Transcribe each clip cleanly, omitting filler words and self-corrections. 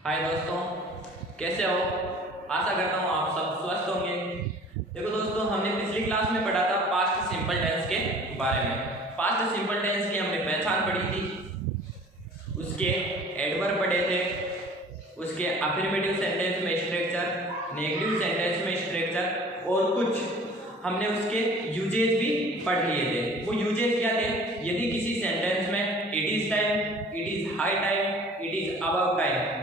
हाय दोस्तों, कैसे हो? आशा करता हूँ आप सब स्वस्थ होंगे। देखो दोस्तों, हमने पिछली क्लास में पढ़ा था पास्ट सिंपल टेंस के बारे में। पास्ट सिंपल टेंस की हमने पहचान पढ़ी थी, उसके एडवर्ब पढ़े थे, उसके अफर्मेटिव सेंटेंस में स्ट्रक्चर, नेगेटिव सेंटेंस में स्ट्रक्चर और कुछ हमने उसके यूजेज भी पढ़ लिए थे। वो यूजेज क्या थे? यदि किसी सेंटेंस में it is time, it is high time, it is about time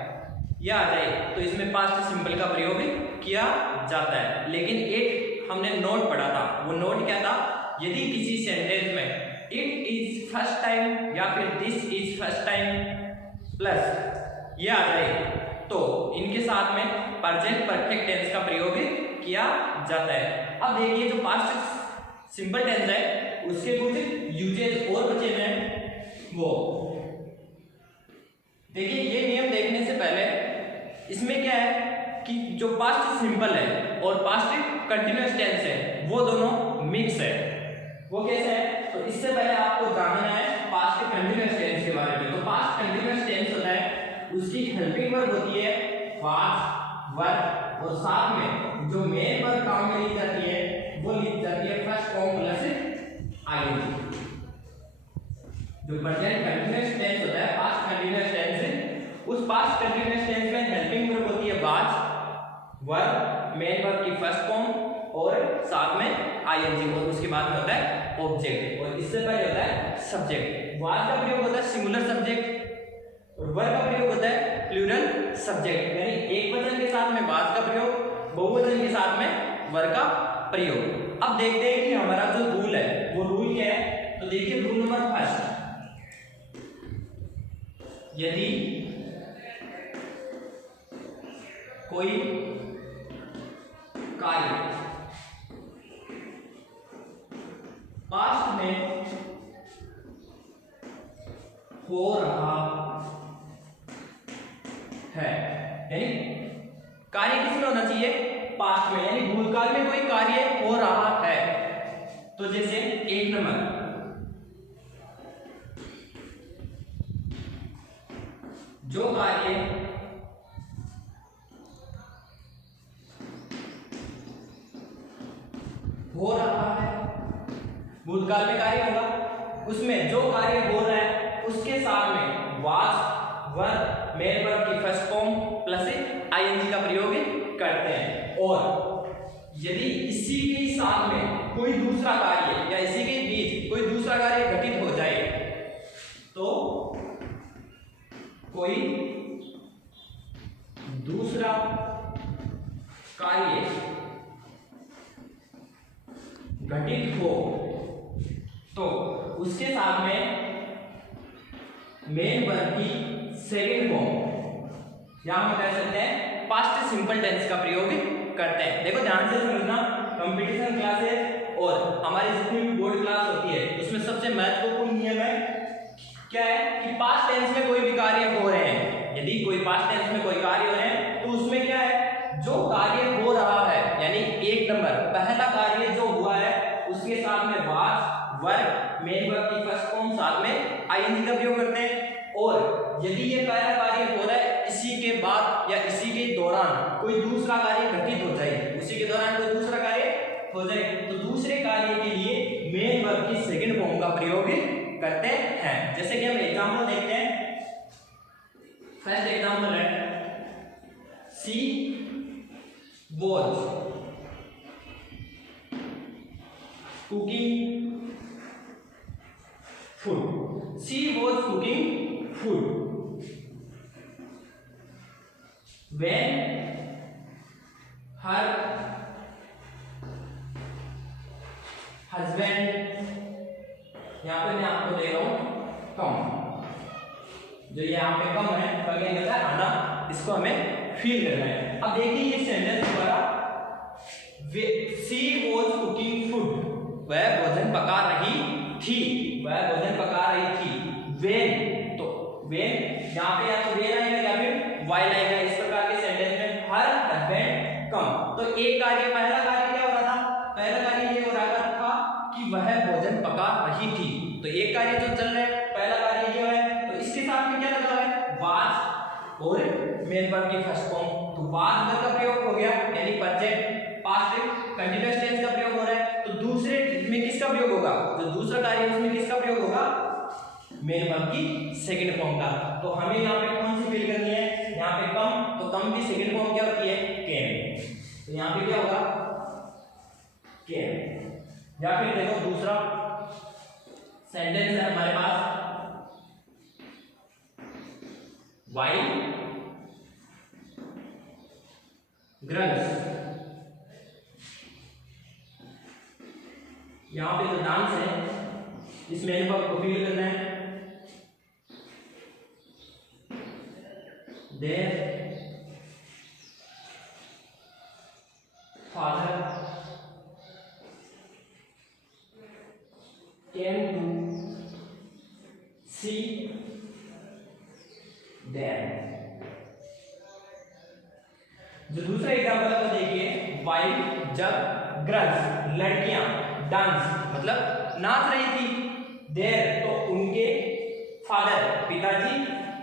यह आ जाए तो इसमें पास्ट सिंपल का प्रयोग किया जाता है। लेकिन एक हमने नोट पढ़ा था, वो नोट क्या था? यदि किसी सेंटेंस में इट इज फर्स्ट टाइम या फिर this is first time plus यह आ जाए तो इनके साथ में प्रेजेंट परफेक्ट टेंस का प्रयोग किया जाता है। अब देखिए, जो पास्ट सिंपल टेंस है उसके कुछ यूजेज और बचे हैं। वो देखिए, ये नियम देखने से पहले इसमें क्या है कि जो पास्ट सिंपल है और पास्ट कंटिन्यूअस टेंस है वो दोनों मिक्स है। वो कैसे है? तो इससे पहले आपको जानना है पास्ट कंटिन्यूअस टेंस के बारे में। तो पास्ट कंटिन्यूअस टेंस होता है, उसकी हेल्पिंग वर्ब होती है वाज, वर और साथ में जो मेन वर्ब काम में ली जाती है वो ली जाती है फर्स्ट फॉर्म प्लस आईएनजी। जो प्रेजेंट कंटिन्यूअस टेंस होता है, पास्ट कंटिन्यूअस टेंस, उस पास्ट कंटिन्यूअस टेंस में हेल्पिंग वर्ब होती है वाज, वर्ब, मेन वर्ब की फर्स्ट फॉर्म और साथ में आईएनजी और उसके बाद में होता है ऑब्जेक्ट और इससे पहले होता है सब्जेक्ट। वाज का प्रयोग होता है सिंगुलर सब्जेक्ट और वर्ब का प्रयोग होता है प्लूरल सब्जेक्ट, यानी एक वचन के साथ में वाज का प्रयोग, बहुवचन के साथ में वर्ब का प्रयोग। अब देखते हैं कि हमारा जो रूल है वो रूल क्या है। तो देखिए, रूल नंबर फर्स्ट, यदि कोई कार्य पास्ट में हो रहा है, यानी कार्य किसमें होना चाहिए? पास्ट में, यानी भूतकाल में कोई कार्य हो रहा है। तो जैसे एक नंबर, जो कार्य हो रहा है, भूतकाल में कार्य होगा, उसमें जो कार्य हो रहा है उसके साथ में वाज, वर्ब, मेन वर्ब की फर्स्ट फॉर्म प्लस आईएनजी का प्रयोग करते हैं। और यदि इसी के साथ में कोई दूसरा कार्य या इसी के बीच कोई दूसरा कार्य घटित हो जाए तो कोई दूसरा कार्य घटित हो तो उसके साथ में मेन वर्ब की सेकंड फॉर्म या हम कह सकते हैं पास्ट सिंपल टेंस का प्रयोग करते हैं। देखो ध्यान से समझना, कंपटीशन क्लासेस और हमारी जितनी भी बोर्ड क्लास होती है उसमें सबसे महत्वपूर्ण नियम है क्या है कि पास्ट टेंस में कोई भी कार्य हो रहे हैं, यदि कोई पास्ट टेंस में कोई कार्य हो रहे हैं तो उसमें क्या है, जो कार्य हो रहा है, यानी एक नंबर पहला कार्य जो हुआ है उसके साथ में वाज, वर्ब, मेन वर्ब की फर्स्ट फॉर्म साथ में आईएनजी का प्रयोग करते हैं। और यदि ये पहला कार्य हो रहा है इसी के बाद या इसी के दौरान कोई दूसरा कार्य घटित हो जाए, उसी के दौरान कोई दूसरा कार्य हो जाए तो दूसरे कार्य के लिए मेन वर्ब की सेकंड फॉर्म का प्रयोग करते हैं। जैसे कि हम एग्जांपल देखते हैं। फर्स्ट एग्जांपल है she was cooking food. She was cooking food when her husband, यहाँ पे मैं आपको दे रहा हूं कम, जो यहाँ पे कम है कहता है आना, इसको हमें फील करना है। अब देखिए ये सेंटेंस द्वारा, सी वाज कुकिंग फूड, वह भोजन पका रही थी, वह भोजन पका रही थी। वेन, तो वेन यहाँ पे या तो वेन आएगा या फिर वाइल आएगा, इस प्रकार के सेंटेंस में हर हस्बैंड कम। तो एक कार्य, पहला कार्य क्या हो रहा था? पहला कार्य ये हो रहा था कि वह भोजन पका रही थी। तो एक कार्य जो चल रहा है, पहला कार्य ये है, तो इसके साथ में क्या लगा है? वाज, और मेन वर्ब की फर्स्ट फॉर्म। तो बाद वर्ब का प्रयोग हो गया यानी प्रेजेंट पास्ट कंटीन्यूअस टेंस का प्रयोग हो रहा है। तो दूसरे में किसका प्रयोग होगा, जो दूसरा कार्य है उसमें किसका प्रयोग होगा, मेन वर्ब की सेकंड फॉर्म का। तो हमें यहाँ पे कौन सी फिल करनी है, यहाँ पे कम, तो कम की सेकंड फॉर्म क्या होती है, केम। तो यहाँ पे क्या होगा, केम। या फिर देखो दूसरा सेंटेंस है हमारे पास, while grunts, यहां पे जो डांस है इसमें वर्ब को फील करना है, their father came to see जो दूसरा एग्जांपल है वो देखिए, वाइल जब गर्ल्स लड़कियां डांस मतलब नाच रही थी, देयर तो उनके फादर पिताजी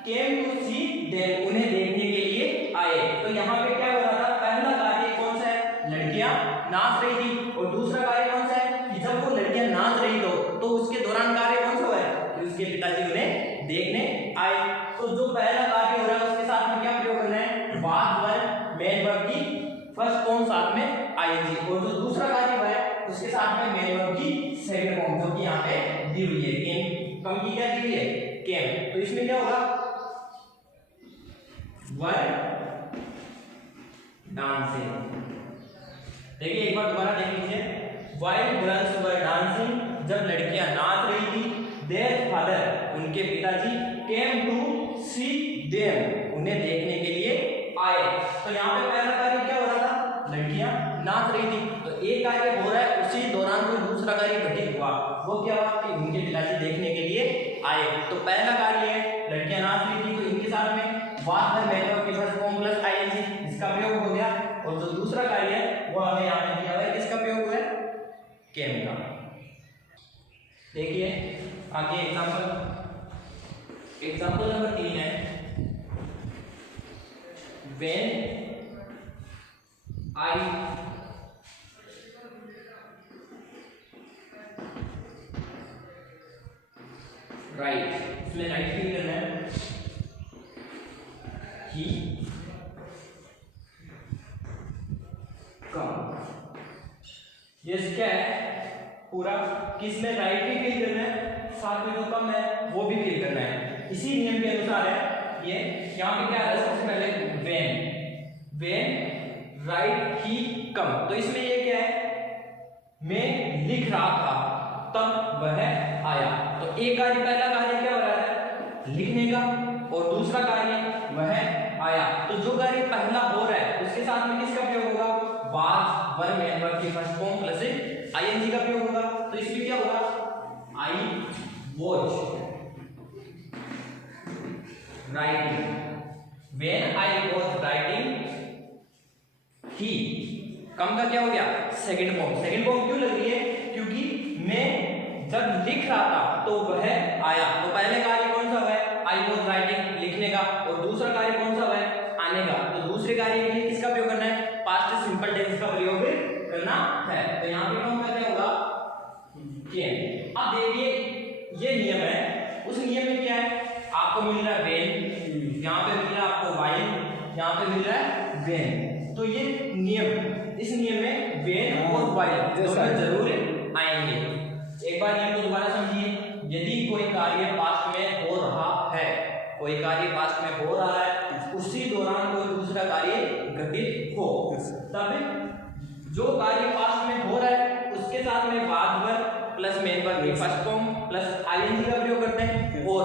केम टू सी देयर उन्हें देखने के लिए आए। तो यहाँ पे क्या हो रहा था, पहला कार्य कौन सा है, लड़कियां नाच रही थी, और दूसरा कार्य कौन सा है कि जब वो लड़कियां नाच रही तो उसके दौरान कार्य कौन सा हुआ है कि उसके पिताजी उन्हें देखने आए। तो जो पहला कार्य हो रहा है उसके साथ में क्या प्रयोग करना है, बाद वर्ब मेन वर्ब की फर्स्ट फॉर्म साथ में आईएनजी, और जो दूसरा कार्य हुआ है उसके साथ में मेन वर्ब की सेकंड फॉर्म जो कि यहाँ पे दी हुई है, केम। कम की क्या दी हुई है, केम। तो इसमें क्या होगा, वर डांसिंग। देखिए एक बार दोबारा देख लीजिए, व्हाइल गर्ल्स वर डांसिंग जब लड़कियां नाच रही थी, देयर फादर उनके पिताजी केम टू सी देम उन्हें देखने के लिए आए। तो यहाँ पे पहला कार्य क्या हो रहा था, लड़कियां नाच रही थी, तो एक कार्य हो रहा है उसी दौरान कोई दूसरा कार्य घटित हुआ, वो क्या हुआ कि उनके पिताजी देखने के लिए आए। तो पहला कार्य है लड़कियां नाच रही थी, तो इनके साथ में बाद में मेन वर्ब की फर्स्ट फॉर्म प्लस आईएनजी इसका प्रयोग हो गया, और जो दूसरा कार्य है वो हमें यहाँ पे दिया हुआ है, किसका प्रयोग हुआ है, केम का। देखिए आगे एग्जाम्पल नंबर 3 है, when I write, इसमें राइट फील करना है, he come, ये क्या है पूरा, किसमें राइट भी फील करना है, साथ में जो कम है वो भी फील करना है। इसी नियम के अनुसार है ये। यहाँ पे क्या है, सबसे पहले when राइट ही कम, तो इसमें ये क्या है, मैं लिख रहा था तब वह आया। तो एक कार्य, पहला कार्य क्या हो रहा है, लिखने का, और दूसरा कार्य वह आया। तो जो कार्य पहला हो रहा है उसके साथ में किसका प्रयोग होगा, बाद वर्ब मेन वर्ब की फर्स्ट फॉर्म प्लस आईएनजी का प्रयोग होगा। तो इसमें क्या होगा, I watch writing, when I was writing he, कम का क्या हो गया, सेकंड फॉर्म। सेकंड फॉर्म क्यों लग रही है, क्योंकि मैं जब लिख रहा था तो वह आया। तो पहले कार्य कौन सा हुआ है, I was writing लिखने का, और दूसरा कार्य कौन सा हुआ है, आने का। तो दूसरे कार्य के लिए किसका प्रयोग करना है, पास्ट सिंपल टेंस का प्रयोग करना है। तो यहाँ पे कौन क्या होगा, केम। अब देखिए ये नियम है, उस नियम में क्या है, आपको मिल रहा है वेन, यहाँ पे मिल रहा है आपको वाइल, यहाँ पे मिल रहा है वेन। तो ये नियम, इस नियम में वेन और वाइल दोनों जरूर आएंगे। एक बार नियम को दोबारा समझिए, यदि कोई कार्य पास्ट में हो रहा है, कोई कार्य पास्ट में हो रहा है, उसी दौरान कोई दूसरा कार्य घटित हो, तब जो कार्य पास्ट में हो रहा है उसके साथ में बाद वर्ब प्लस मेन वर्ब की फर्स्ट फॉर्म प्लस आईएनजी का प्रयोग करते हैं। और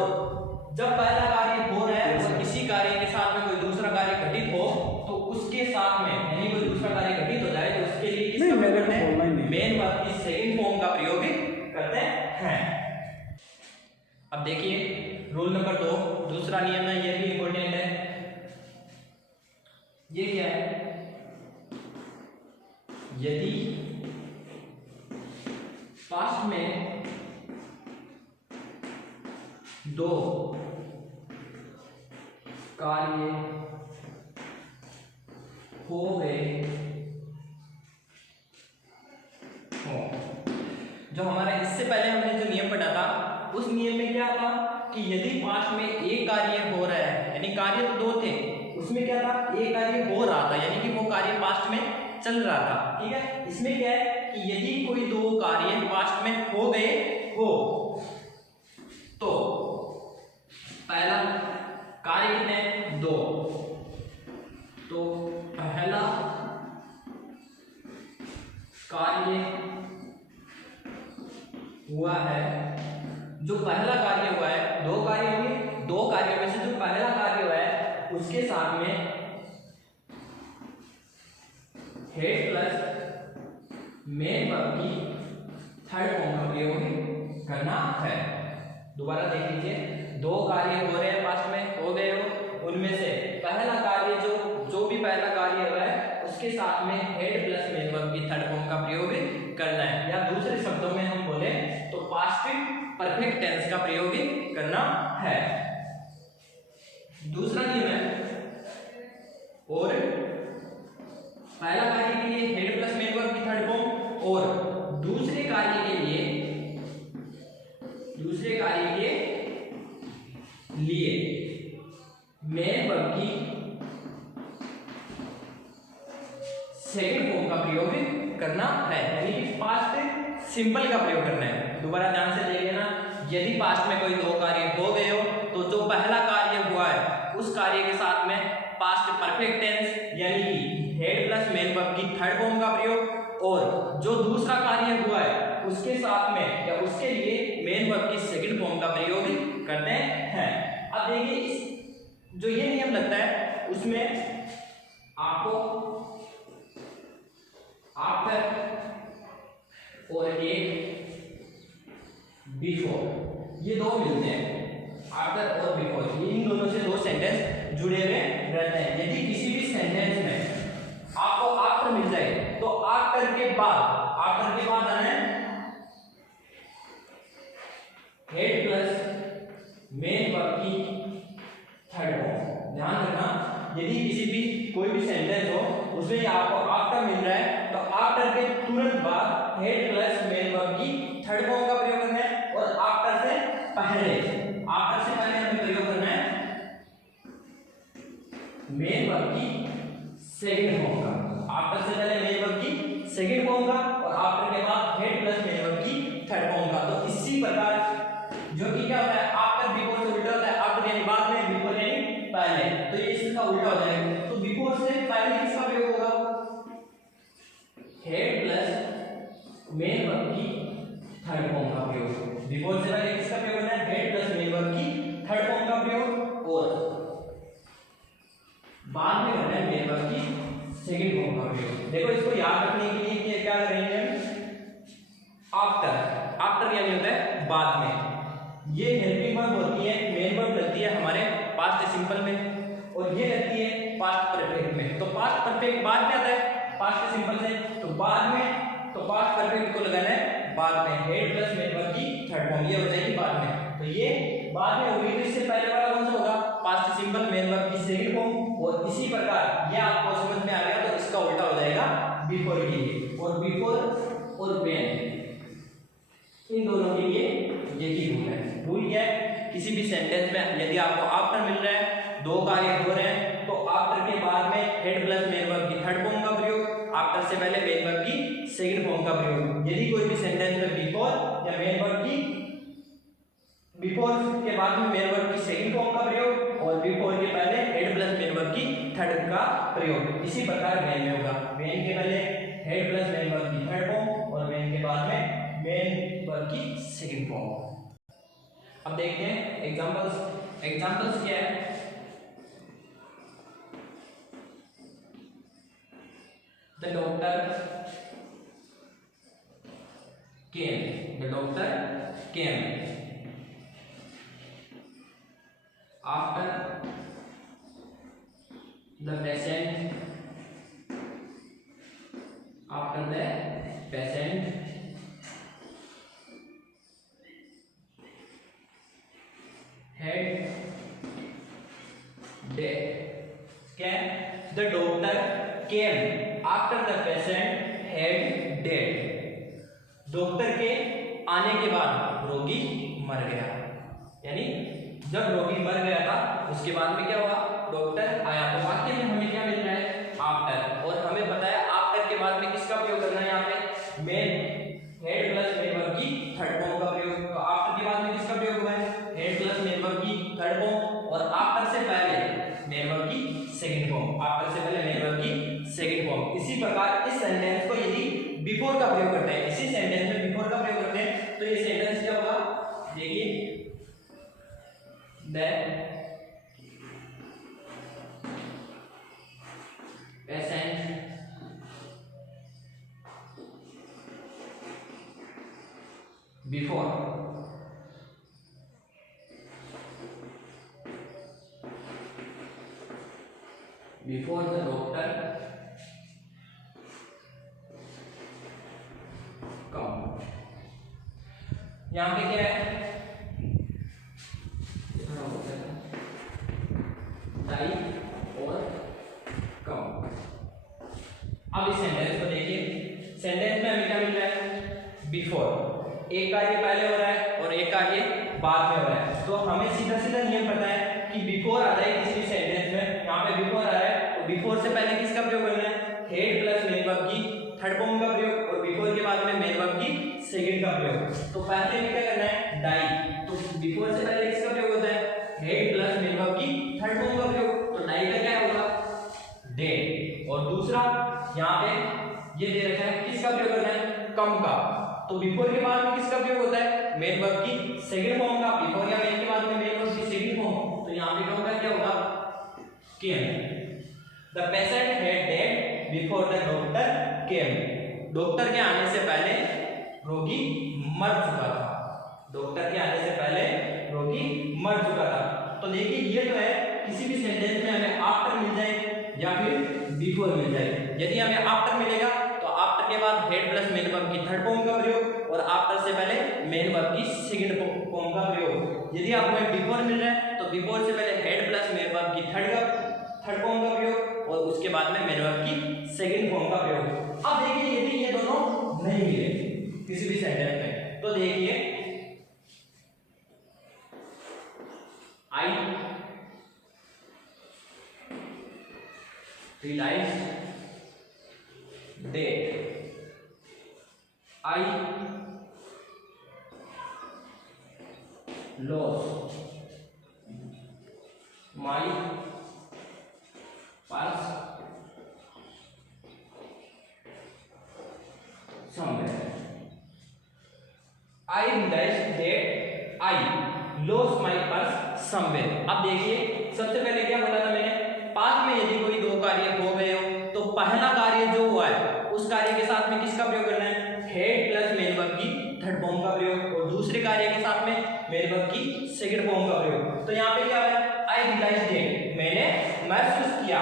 जब पहला कार्य हो रहा है और इसी कार्य के साथ में कोई दूसरा कार्य घटित हो, तो उसके साथ में यानी कोई दूसरा कार्य घटित हो जाए तो उसके लिए किसका प्रयोग करते हैं, मेन वर्ब की सेकंड फॉर्म का प्रयोग करते हैं। अब देखिए रूल नंबर 2, दूसरा नियम है, ये भी इंपॉर्टेंट है। ये क्या है, यदि पास्ट में दो कार्य कार्य हो गए हो। जो हमारा इससे पहले हमने जो नियम पढ़ा था, उस नियम में क्या था कि यदि पास्ट में एक कार्य हो रहा है, यानी कार्य तो दो थे, उसमें क्या था, एक कार्य हो रहा था, यानी कि वो कार्य पास्ट में चल रहा था, ठीक है। इसमें क्या है कि यदि कोई दो कार्य पास्ट में हो गए हो तो पहला कार्य कितने हैं, दो, तो पहला कार्य हुआ है, जो पहला कार्य हुआ है, दो कार्य होंगे, दो कार्यों में से जो पहला कार्य हुआ है उसके साथ में हेड प्लस मेन वर्ब की थर्ड फॉर्म का प्रयोग करना है। दोबारा देख लीजिए, दो कार्य हो रहे हैं पास्ट में, हो गए हो, उनमें से पहला कार्य जो भी पहला कार्य हुआ है उसके साथ में हेड प्लस मेन वर्ब की थर्ड फॉर्म का प्रयोग करना है, या दूसरे शब्दों में हम बोले तो पास्ट परफेक्ट टेंस का प्रयोग करना है। दूसरा नियम है, और पहला कार्य के लिए हेड प्लस मेन वर्ब की थर्ड फॉर्म, और दूसरे कार्य के लिए मेन वर्ब की सेकंड फॉर्म का प्रयोग करना है, यानी कि पास्ट सिंपल का प्रयोग करना है। दोबारा ध्यान से देख लेना, यदि पास्ट में कोई दो कार्य हो गए हो तो जो पहला कार्य हुआ है उस कार्य के साथ में पास्ट परफेक्ट टेंस यानी कि हेड प्लस मेन वर्ब की थर्ड फॉर्म का प्रयोग, और जो दूसरा कार्य हुआ है उसके साथ में या उसके लिए मेन वर्ब की सेकंड फॉर्म का प्रयोग करते हैं। अब देखिए, जो ये नियम लगता है उसमें आपको आफ्टर और एक बिफोर, ये दो मिलते हैं, आफ्टर और बिफोर, ये इन दोनों से दो सेंटेंस जुड़े हुए रहते हैं। यदि किसी भी सेंटेंस में आपको आफ्टर मिल जाए तो आफ्टर के बाद आना है हेड प्लस मेन वर्ब की थर्ड फॉर्म। ध्यान रखना, यदि किसी भी कोई भी सेंटेंस हो उसमें आपको आफ्टर मिल रहा है तो आफ्टर के तुरंत बाद हेड प्लस मेन वर्ब की थर्ड फॉर्म का प्रयोग करना है, और आफ्टर से पहले हमें प्रयोग करना है मेन वर्ब की सेकंड फॉर्म का। आफ्टर से पहले मेन वर्ब की सेकंड फॉर्म का, और आफ्टर के बाद हेड प्लस मेन वर्ब की थर्ड फॉर्म का। तो इसी प्रकार जो कि क्या होता है, आफ्टर बिफोर से उल्टा होता है, आफ्टर यानी बाद में, बिफोर यानी पहले, तो ये इसका उल्टा हो जाएगा। तो बिफोर से पहले किसका प्रयोग होगा, हेड प्लस मेन वर्ब की थर्ड फॉर्म का प्रयोग। बिफोर से पहले किसका प्रयोग करना है, हेड प्लस मेन वर्ब की थर्ड फॉर्म का प्रयोग, और बाद में करना है मेन वर्ब की सेकंड फॉर्म का प्रयोग। देखो, इसको याद रखने के लिए कि क्या करेंगे, आफ्टर यानी होता है बाद में, ये हेल्पिंग वर्ब होती है, मेन वर्ब लगती है हमारे पास्ट सिंपल में, और ये लगती है पास्ट परफेक्ट में। तो पास्ट परफेक्ट बाद में आता है पास्ट सिंपल से, तो बाद में, तो पास्ट परफेक्ट को लगाना है बाद में, हेड प्लस मेन वर्ब की थर्ड फॉर्म, ये हो जाएगी बाद में। तो ये बाद में होगी, तो इससे पहले वाला कौन सा होगा, पास्ट सिंपल मेन वर्ब की सेकंड फॉर्म। और इसी प्रकार ये आपको समझ में आ गया, तो इसका उल्टा हो जाएगा बिफोर के लिए, और बिफोर और व्हेन इन दोनों के लिए यही रूल है। रूल क्या है, किसी भी सेंटेंस में यदि आपको आफ्टर मिल रहा है, दो कार्य हो रहे हैं, तो आफ्टर के बाद में हेड प्लस मेन वर्ब की थर्ड फॉर्म का प्रयोग, आफ्टर से पहले मेन वर्ब की सेकंड फॉर्म का प्रयोग। यदि कोई भी सेंटेंस में बिफोर या मेन वर्ब की बिफोर के बाद में मेन वर्ब की सेकंड फॉर्म का प्रयोग, और बिफोर के पहले हेड प्लस मेन वर्ब की थर्ड का प्रयोग, इसी प्रकार वेन में होगा। वेन के पहले हेड प्लस मेन वर्ब की थर्ड फॉर्म, और वेन के बाद में मेन वर्ब की सेकंड फॉर्म। अब देखते हैं एग्जांपल्स क्या है। The doctor came after the patient had death. क्या है? The doctor came after the patient had dead. Doctor के आने के बाद रोगी मर गया, यानी जब रोगी मर गया था उसके बाद में क्या हुआ? डॉक्टर आया। तो वाक्य में हमें क्या मिल रहा है? आफ्टर। और हमें बताया आफ्टर के बाद में किसका प्रयोग करना है? यहाँ पे main head plus main verb की थर्ड फॉर्म का प्रयोग। तो आफ्टर के बाद में किसका प्रयोग हुआ है? हेड प्लस मेन वर्ब की थर्ड फॉर्म, और आफ्टर से पहले मेन वर्ब की सेकंड फॉर्म। आफ्टर से पहले मेन वर्ब की सेकंड फॉर्म। इसी प्रकार इस सेंटेंस को यदि बिफोर का प्रयोग करते हैं, इसी सेंटेंस में बिफोर का प्रयोग करते हैं, तो ये सेंटेंस क्या होगा? देखिए, that patient before the doctor come. यहां पे क्या है? डाई और कम। अब इस सेंटेंस को देखिए, सेंटेंस में हमें क्या मिल रहा है? बिफोर। एक कार्य पहले हो रहा है और एक कार्य बाद में हो रहा है। तो हमें सीधा सीधा नियम पता है कि बिफोर आ रहा है किसी भी सेंटेंस में, यहाँ पे बिफोर आ रहा है तो बिफोर से पहले किसका प्रयोग करना है? हेड प्लस मेन वर्ब की थर्ड फॉर्म का प्रयोग, और बिफोर के बाद में मेन वर्ब की सेकंड का प्रयोग। तो पहले में क्या करना है? डाई। तो बिफोर से पहले किसका प्रयोग होता है? हेड प्लस मेन वर्ब की थर्ड फॉर्म का प्रयोग। तो डाई का क्या होगा? डेड। और दूसरा यहाँ पे ये दे रखा है, किसका प्रयोग करना है? कम का। तो बिफोर के बाद में किसका प्रयोग होता है? मेन वर्ब की सेकंड फॉर्म का। बिफोर या मेन के बाद में मेन वर्ब की सेकंड फॉर्म। तो यहाँ पे क्या होगा? क्या होगा? Came. The patient had dead before the doctor came. Doctor के आने से पहले रोगी मर चुका था। डॉक्टर के आने से पहले रोगी मर चुका था। तो देखिए, ये तो है किसी भी सेंटेंस में हमें आफ्टर मिल जाए या फिर बिफोर मिल जाए। यदि हमें आफ्टर मिलेगा तो आफ्टर के बाद हेड प्लस मेन वर्ब की थर्ड फॉर्म का प्रयोग, और आफ्टर से पहले मेन वर्ब की सेकंड फॉर्म का प्रयोग। यदि आपको बिफोर मिल रहा है तो बिफोर से पहले हेड प्लस मेन वर्ब की थर्ड फॉर्म का प्रयोग, और उसके बाद में मेन वर्ब की सेकंड फॉर्म का प्रयोग। अब देखिए, यदि ये दोनों नहीं मिले किसी भी सेंटेंस में, तो देखिए, आई realized that I lost my purse somewhere. I realized that I lost my purse somewhere. अब देखिए, सबसे पहले क्या बोला था मैंने? पास्ट में यदि कोई दो कार्य हो गए हो तो पहला कार्य जो हुआ है उस कार्य के साथ में किसका प्रयोग करना है? हेड प्लस मेन वर्ब की थर्ड फॉर्म का प्रयोग, और दूसरे कार्य के साथ में मेन वर्ब की सेकंड फॉर्म का प्रयोग। तो यहाँ पे क्या है? आई रियलाइज्ड दैट, मैंने महसूस किया।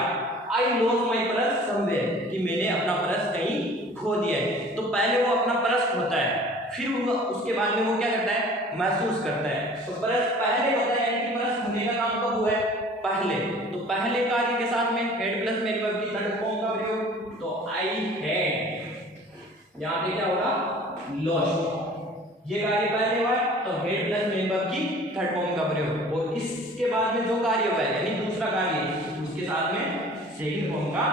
I lost my purse somewhere, कि मैंने अपना पर्स कहीं खो दिया है। तो पहले वो अपना पर्स खोता है, फिर वो उसके बाद में वो क्या करता है? महसूस करता है। तो पर्स पहले होता है, यानी कि पर्स खोने का काम कब हुआ है? पहले। तो पहले कार्य के साथ में हेड प्लस मेन वर्ब की थर्ड फॉर्म का प्रयोग। तो आई हैड, यहाँ पे क्या होगा? लॉस्ट। ये कार्य पहले हुआ है तो हेड प्लस मेन वर्ब की थर्ड फॉर्म का प्रयोग, और इसके बाद में जो कार्य हुआ है यानी दूसरा कार्य, उसके साथ में सेकंड फॉर्म का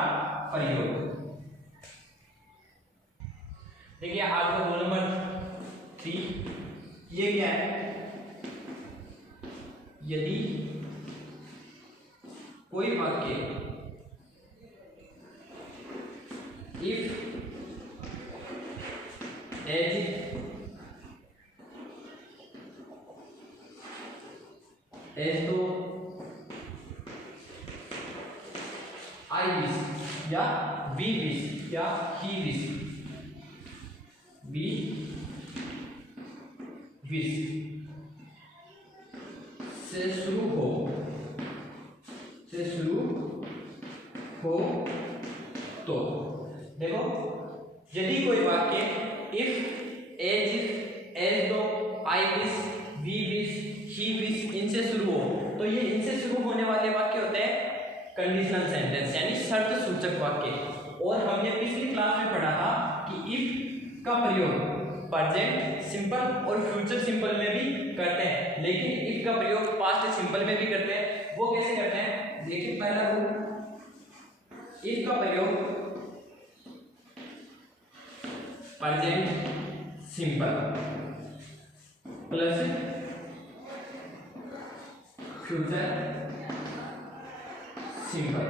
प्रयोग। देखिए, आज का रोल नंबर 3, ये क्या है? यदि कोई वाक्य इफ एज तो आई विश या वी विश या ही विश, वी विश से शुरू हो तो देखो, यदि कोई वाक्य if as though I wish we wish he wish इनसे शुरू हो, तो ये इनसे शुरू होने वाले वाक्य होते हैं कंडीशनल सेंटेंस यानी शर्त सूचक वाक्य। और हमने पिछली क्लास में पढ़ा था कि इफ का प्रयोग प्रेजेंट सिंपल और फ्यूचर सिंपल में भी करते हैं, लेकिन इफ का प्रयोग पास्ट सिंपल में भी करते हैं। वो कैसे करते हैं देखिए, पहला रूल, इफ का प्रयोग present simple plus future simple.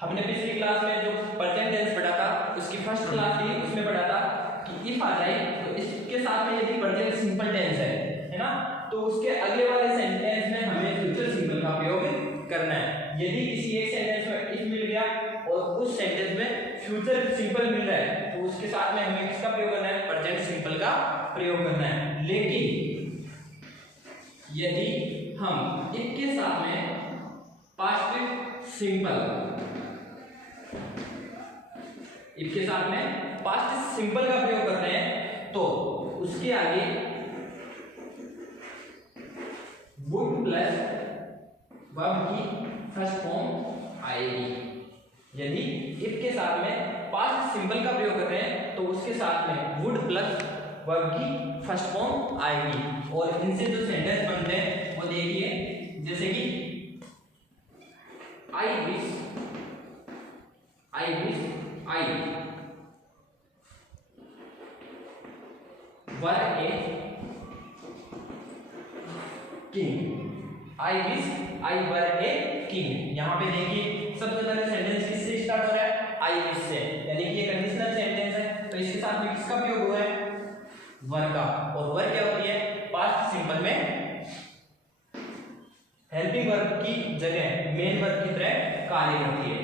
हमने पिछली क्लास में जो प्रेजेंट टेंस पढ़ा था उसकी फर्स्ट क्लास थी, उसमें पढ़ा था कि इफ आ जाए तो इसके साथ में यदि प्रेजेंट सिंपल टेंस है ना, तो उसके अगले वाले सेंटेंस में हमें फ्यूचर सिंपल का प्रयोग करना है। यदि किसी एक सेंटेंस में इफ मिल गया और उस सेंटेंस में फ्यूचर सिंपल मिल रहा है तो उसके साथ में हमें किसका प्रयोग करना है, प्रेजेंट सिंपल का प्रयोग करना है। लेकिन यदि हम इफ के साथ में पास्ट सिंपल, इफ के साथ में पास्ट सिंपल का प्रयोग करते हैं तो उसके आगे वुड प्लस वर्ब की फर्स्ट फॉर्म आएगी। यदि इफ के साथ में पास्ट सिंपल का प्रयोग कर रहे हैं तो उसके साथ में वुड प्लस वर्ब की फर्स्ट फॉर्म आएगी। और इनसे जो सेंटेंस बनते हैं वो देखिए, जैसे कि I wish I were a king। I wish I were a king। यहाँ पे देखिए सबसे पहले सेंटेंस किससे स्टार्ट हो रहा है, I wish से, यानी कि ये कंडीशनल सेंटेंस है तो इसके साथ में किसका प्रयोग हुआ है, वर का। और वर क्या होती है, पास्ट सिंपल में हेल्पिंग वर्ब की जगह मेन वर्ब की तरह कार्य करती है।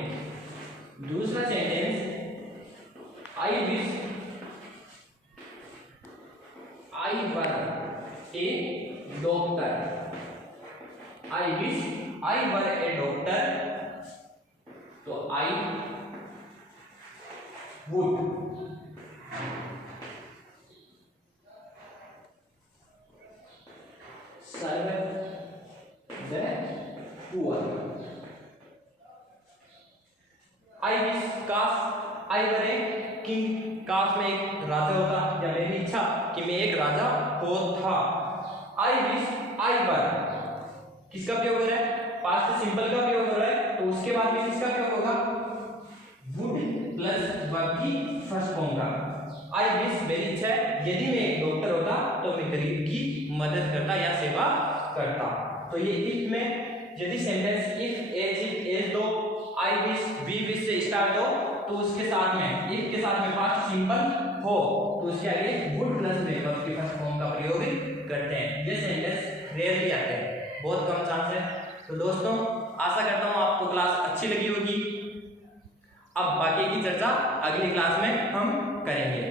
दूसरा sentence, I wish I were a doctor. I wish I were a doctor, तो I would serve the poor। I wish काश I were a king, काश मैं एक राजा होता, या मेरी इच्छा कि मैं एक राजा होता। I wish I were किसका प्रयोग हो रहा है, पास्ट सिंपल का प्रयोग हो रहा है तो उसके बाद में किसका प्रयोग होगा, वुड प्लस वर्ब की फर्स्ट फॉर्म का। I wish मेरी इच्छा है यदि मैं एक डॉक्टर होता तो मैं गरीब की मदद करता या सेवा करता। तो ये इफ में यदि sentence if as though I wish we wish से स्टार्ट हो तो उसके साथ में इफ के साथ में पास्ट सिंपल हो तो उसके आगे वुड प्लस वर्ब की फर्स्ट फॉर्म का प्रयोग करते हैं। ये सेंटेंस रेयरली आते हैं, बहुत कम चांस है। तो दोस्तों आशा करता हूँ आपको क्लास अच्छी लगी होगी। अब बाकी की चर्चा अगली क्लास में हम करेंगे।